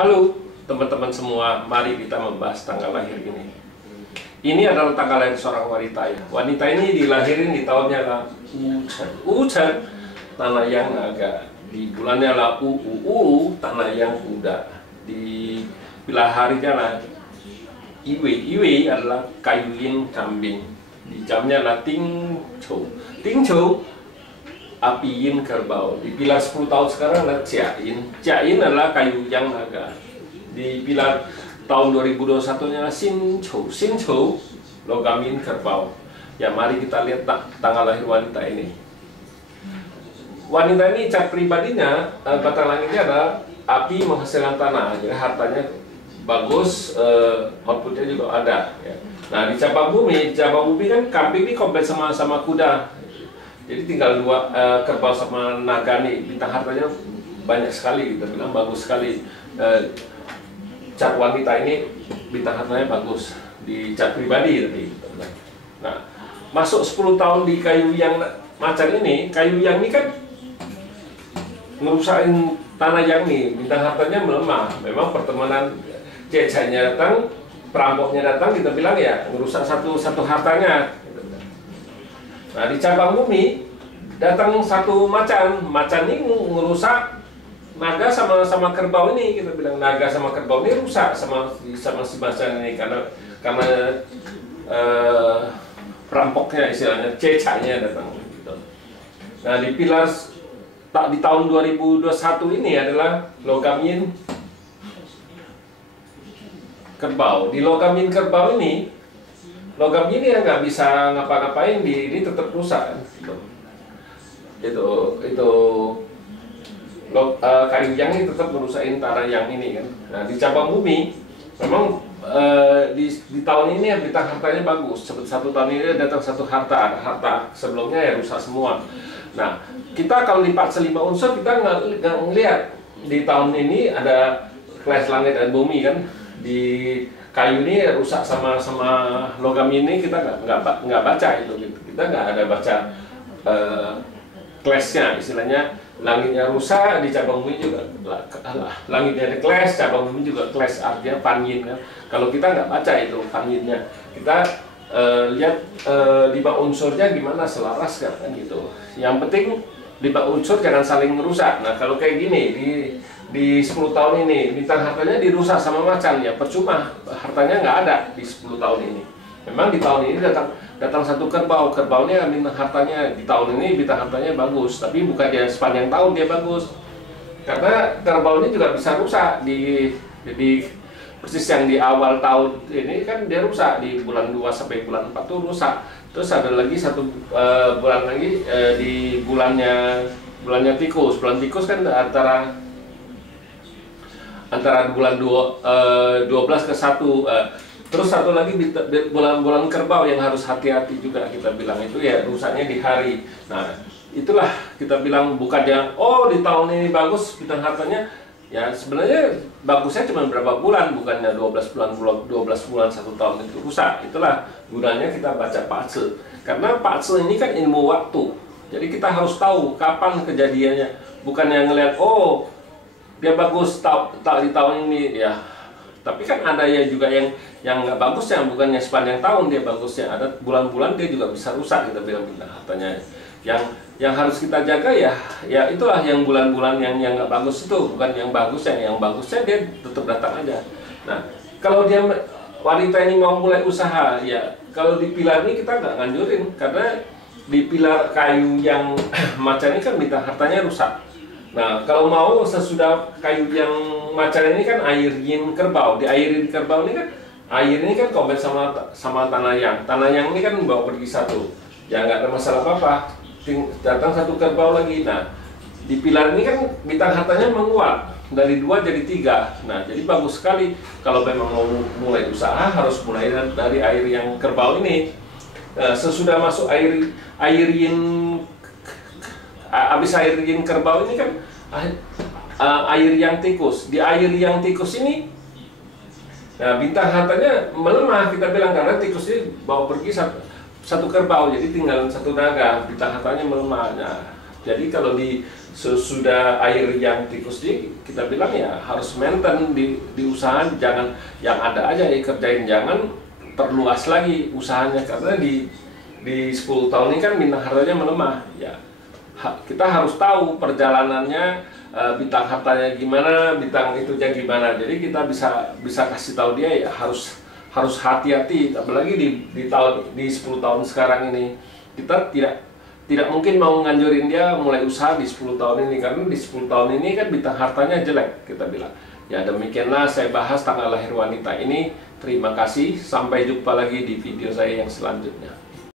Halo teman-teman semua, mari kita membahas tanggal lahir ini. Ini adalah tanggal lahir seorang wanita ya. Wanita ini dilahirin di tahunnya lah Ucan, tanah yang naga. Di bulannya lah tanah yang kuda. Di bila harinya lah Iwe adalah kayu yin kambing. Di jamnya lah Ting Chou api yin kerbau. Di pilar 10 tahun sekarang adalah Jia yin adalah kayu yang naga. Di pilar tahun 2021 nya Sin Chou logam yin kerbau. Ya, mari kita lihat tanggal lahir wanita ini. Wanita ini cat pribadinya, batang langitnya adalah api menghasilkan tanah, jadi hartanya bagus, outputnya juga ada ya. Nah, di cabang bumi kan kambing ini komplit sama kuda. Jadi tinggal dua, kerbau sama naga nih, bintang hartanya banyak sekali, kita bilang bagus sekali. Cat wanita ini bintang hartanya bagus di cat pribadi tadi. Nah, masuk 10 tahun di kayu yang macan ini, kayu yang ini kan ngerusakin tanah yang ini, bintang hartanya melemah. Memang pertemanan cecahnya datang, perampoknya datang, kita bilang ya ngerusak satu hartanya. Nah, di cabang bumi datang satu macan ini ngerusak naga sama kerbau ini, kita bilang naga sama kerbau ini rusak sama si macan ini karena perampoknya istilahnya cecahnya datang gitu. Nah, di pilar di tahun 2021 ini adalah logam yin kerbau. Di logam yin kerbau ini, logam yin yang nggak bisa ngapa-ngapain, ini tetap rusak kan? Kayu yang ini tetap merusakin tanah yang ini kan. Nah, di cabang bumi memang di tahun ini bintang hartanya bagus. Satu tahun ini datang satu harta sebelumnya ya rusak semua. Nah, kita kalau dipaksa 5 unsur, kita nggak ngelihat di tahun ini ada kelas langit dan bumi kan. Di kayu ini rusak sama logam ini, kita nggak baca itu gitu. Kita nggak ada baca kelasnya, istilahnya langitnya rusak di cabang bumi juga langitnya ada kelas, cabang bumi juga kelas, artinya panyin kan. Kalau kita nggak baca itu panyinnya, kita lihat 5 unsurnya gimana, selaras kan gitu. Yang penting 5 unsur jangan saling merusak. Nah, kalau kayak gini di 10 tahun ini bintang hartanya dirusak sama macan, ya percuma, hartanya nggak ada di 10 tahun ini. Memang di tahun ini datang satu kerbaunya bintang hartanya di tahun ini bintang hartanya bagus, tapi bukan dia sepanjang tahun dia bagus, karena kerbau ini juga bisa rusak di persis yang di awal tahun ini kan dia rusak di bulan 2 sampai bulan 4 tuh rusak. Terus ada lagi satu bulan lagi di bulannya tikus. Bulan tikus kan antara bulan 12 ke 1. Terus satu lagi di bulan kerbau yang harus hati-hati juga, kita bilang itu ya rusaknya di hari. Nah, itulah kita bilang bukannya di tahun ini bagus bintang hartanya. Ya sebenarnya bagusnya cuma berapa bulan, bukannya 12 bulan 1 tahun itu rusak. Itulah gunanya kita baca patse. Karena patse ini kan ilmu waktu. Jadi kita harus tahu kapan kejadiannya. Bukannya ngelihat dia bagus di tahun ini ya. Tapi kan ada ya juga yang nggak bagusnya, bukannya sepanjang tahun dia bagusnya. Ada bulan-bulan dia juga bisa rusak, kita bilang bintang hartanya. Yang harus kita jaga ya itulah yang bulan-bulan yang nggak bagus itu, bukan yang bagusnya dia tetap datang aja. Nah, kalau dia wanita ini mau mulai usaha, ya kalau di pilar ini kita nggak nganjurin, karena di pilar kayu yang macan ini kan bintang hartanya rusak. Nah, kalau mau sesudah kayu yang macan ini kan air yin kerbau, diairi di kerbau ini kan air ini kan komplit sama tanah yang ini kan bawa pergi satu, ya nggak ada masalah apa-apa. Datang satu kerbau lagi. Nah, di pilar ini kan bintang hartanya menguat dari 2 jadi 3. Nah, jadi bagus sekali kalau memang mau mulai usaha, harus mulai dari air yang kerbau ini. Sesudah masuk air yin, habis air yin kerbau ini kan air yang tikus. Di air yang tikus ini, nah bintang hartanya melemah, kita bilang, karena tikus ini bawa pergi satu kerbau, jadi tinggal satu naga, bintang hartanya melemah. Nah, Jadi kalau di sesudah air yang tikus kita bilang ya harus maintain di usaha, jangan yang ada aja dikerjain, jangan perluas lagi usahanya, karena di 10 tahun ini kan bintang hartanya melemah ya. Kita harus tahu perjalanannya, bintang hartanya gimana, bintang itunya gimana. Jadi kita bisa kasih tahu dia ya harus hati-hati, apalagi di 10 tahun sekarang ini. Kita tidak mungkin mau nganjurin dia mulai usaha di 10 tahun ini, karena di 10 tahun ini kan bintang hartanya jelek, kita bilang. Ya demikianlah saya bahas tanggal lahir wanita ini. Terima kasih, sampai jumpa lagi di video saya yang selanjutnya.